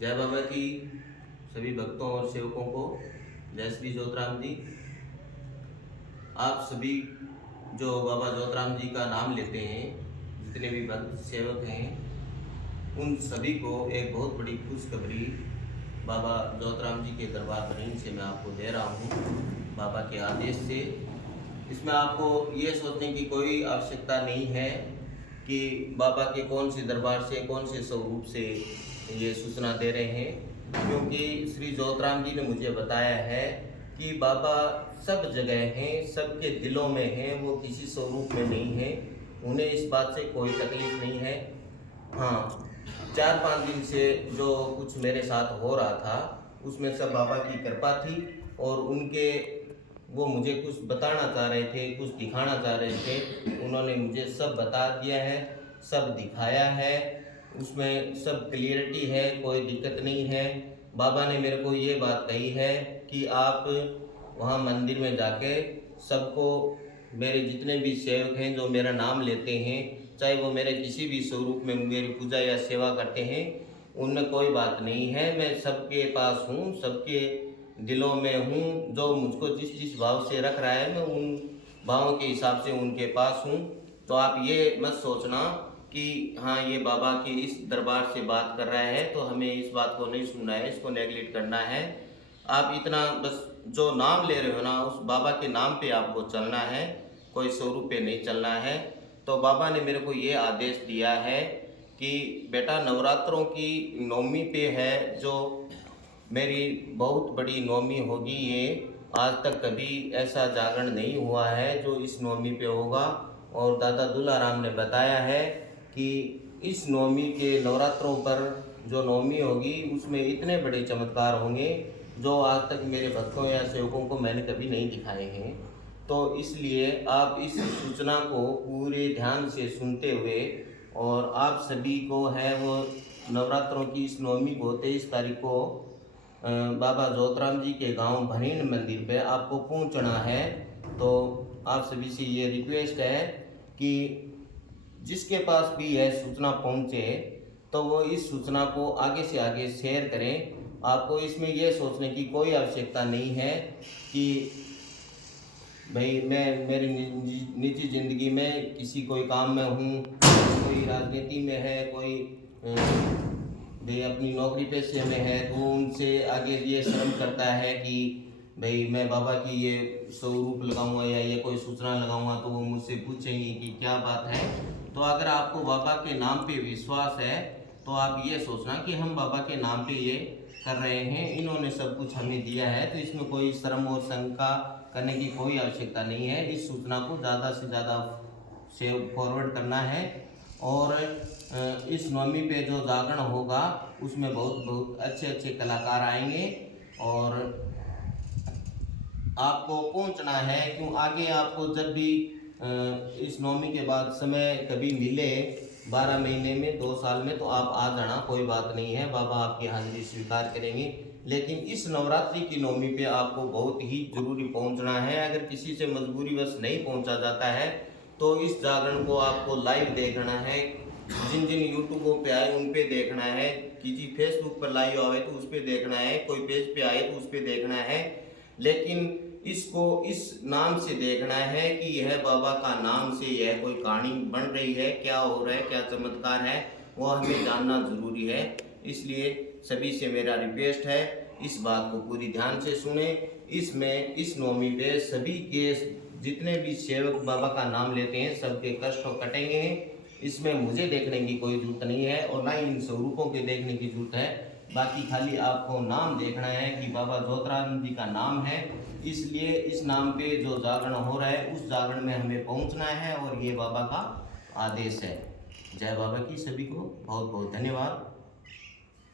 जय बाबा की सभी भक्तों और सेवकों को जय श्री ज्योतराम जी। आप सभी जो बाबा ज्योतराम जी का नाम लेते हैं, जितने भी भक्त सेवक हैं, उन सभी को एक बहुत बड़ी खुशखबरी बाबा ज्योतराम जी के दरबार भरीन से मैं आपको दे रहा हूँ, बाबा के आदेश से। इसमें आपको ये सोचने की कोई आवश्यकता नहीं है कि बाबा के कौन से दरबार से, कौन से स्वरूप से ये सूचना दे रहे हैं, क्योंकि श्री ज्योतराम जी ने मुझे बताया है कि बाबा सब जगह हैं, सबके दिलों में हैं, वो किसी स्वरूप में नहीं है। उन्हें इस बात से कोई तकलीफ नहीं है। हाँ, 4-5 दिन से जो कुछ मेरे साथ हो रहा था उसमें सब बाबा की कृपा थी, और उनके वो मुझे कुछ बताना चाह रहे थे, कुछ दिखाना चाह रहे थे, उन्होंने मुझे सब बता दिया है, सब दिखाया है, उसमें सब क्लियरिटी है, कोई दिक्कत नहीं है। बाबा ने मेरे को ये बात कही है कि आप वहाँ मंदिर में जाके सबको, मेरे जितने भी सेवक हैं जो मेरा नाम लेते हैं, चाहे वो मेरे किसी भी स्वरूप में मेरी पूजा या सेवा करते हैं, उनमें कोई बात नहीं है। मैं सबके पास हूँ, सबके दिलों में हूँ। जो मुझको जिस जिस भाव से रख रहा है, मैं उन भावों के हिसाब से उनके पास हूँ। तो आप ये मत सोचना कि हाँ, ये बाबा के इस दरबार से बात कर रहा है तो हमें इस बात को नहीं सुनना है, इसको नेगलेक्ट करना है। आप इतना बस जो नाम ले रहे हो ना, उस बाबा के नाम पे आपको चलना है, कोई स्वरूप पे नहीं चलना है। तो बाबा ने मेरे को ये आदेश दिया है कि बेटा, नवरात्रों की नवमी पे है, जो मेरी बहुत बड़ी नवमी होगी। ये आज तक कभी ऐसा जागरण नहीं हुआ है जो इस नवमी पे होगा। और दादा दुलाराम ने बताया है कि इस नवमी के नवरात्रों पर जो नवमी होगी उसमें इतने बड़े चमत्कार होंगे जो आज तक मेरे भक्तों या सेवकों को मैंने कभी नहीं दिखाए हैं। तो इसलिए आप इस सूचना को पूरे ध्यान से सुनते हुए, और आप सभी को है वो नवरात्रों की इस नवमी को 23 तारीख को बाबा ज्योतराम जी के गांव भरीन मंदिर पे आपको पहुंचना है। तो आप सभी से ये रिक्वेस्ट है कि जिसके पास भी यह सूचना पहुंचे तो वो इस सूचना को आगे से आगे शेयर करें। आपको इसमें यह सोचने की कोई आवश्यकता नहीं है कि भाई मैं मेरी निजी ज़िंदगी में किसी कोई काम में हूँ, कोई राजनीति में है, कोई भाई अपनी नौकरी पेशे में है, तो उनसे आगे ये शर्म करता है कि भाई मैं बाबा की ये स्वरूप लगाऊंगा या ये कोई सूचना लगाऊंगा तो वो मुझसे पूछेंगे कि क्या बात है। तो अगर आपको बाबा के नाम पे विश्वास है तो आप ये सोचना कि हम बाबा के नाम पे ये कर रहे हैं, इन्होंने सब कुछ हमें दिया है, तो इसमें कोई शर्म और शंका करने की कोई आवश्यकता नहीं है। इस सूचना को ज़्यादा से ज़्यादा सेव फॉरवर्ड करना है। और इस नवमी पे जो जागरण होगा उसमें बहुत बहुत अच्छे अच्छे कलाकार आएंगे, और आपको पहुंचना है। क्यों आगे आपको जब भी इस नवमी के बाद समय कभी मिले, 12 महीने में, 2 साल में, तो आप आ जाना, कोई बात नहीं है, बाबा आपकी हाजिरी स्वीकार करेंगे। लेकिन इस नवरात्रि की नवमी पे आपको बहुत ही जरूरी पहुंचना है। अगर किसी से मजबूरीवश नहीं पहुंचा जाता है तो इस जागरण को आपको लाइव देखना है। जिन जिन यूट्यूबों पे आए उन पे देखना है, किसी फेसबुक पर लाइव आए तो उस पर देखना है, कोई पेज पे आए तो उस पर देखना है। लेकिन इसको इस नाम से देखना है कि यह बाबा का नाम से यह कोई कहानी बन रही है, क्या हो रहा है, क्या चमत्कार है, वो हमें जानना जरूरी है। इसलिए सभी से मेरा रिक्वेस्ट है, इस बात को पूरी ध्यान से सुने। इसमें इस नवमी पे सभी के जितने भी सेवक बाबा का नाम लेते हैं सबके कष्ट कटेंगे। इसमें मुझे देखने की कोई जरूरत नहीं है और ना ही इन स्वरूपों के देखने की जरूरत है। बाकी खाली आपको नाम देखना है कि बाबा ज्योतराम जी का नाम है, इसलिए इस नाम पे जो जागरण हो रहा है उस जागरण में हमें पहुंचना है, और ये बाबा का आदेश है। जय बाबा की सभी को बहुत बहुत धन्यवाद।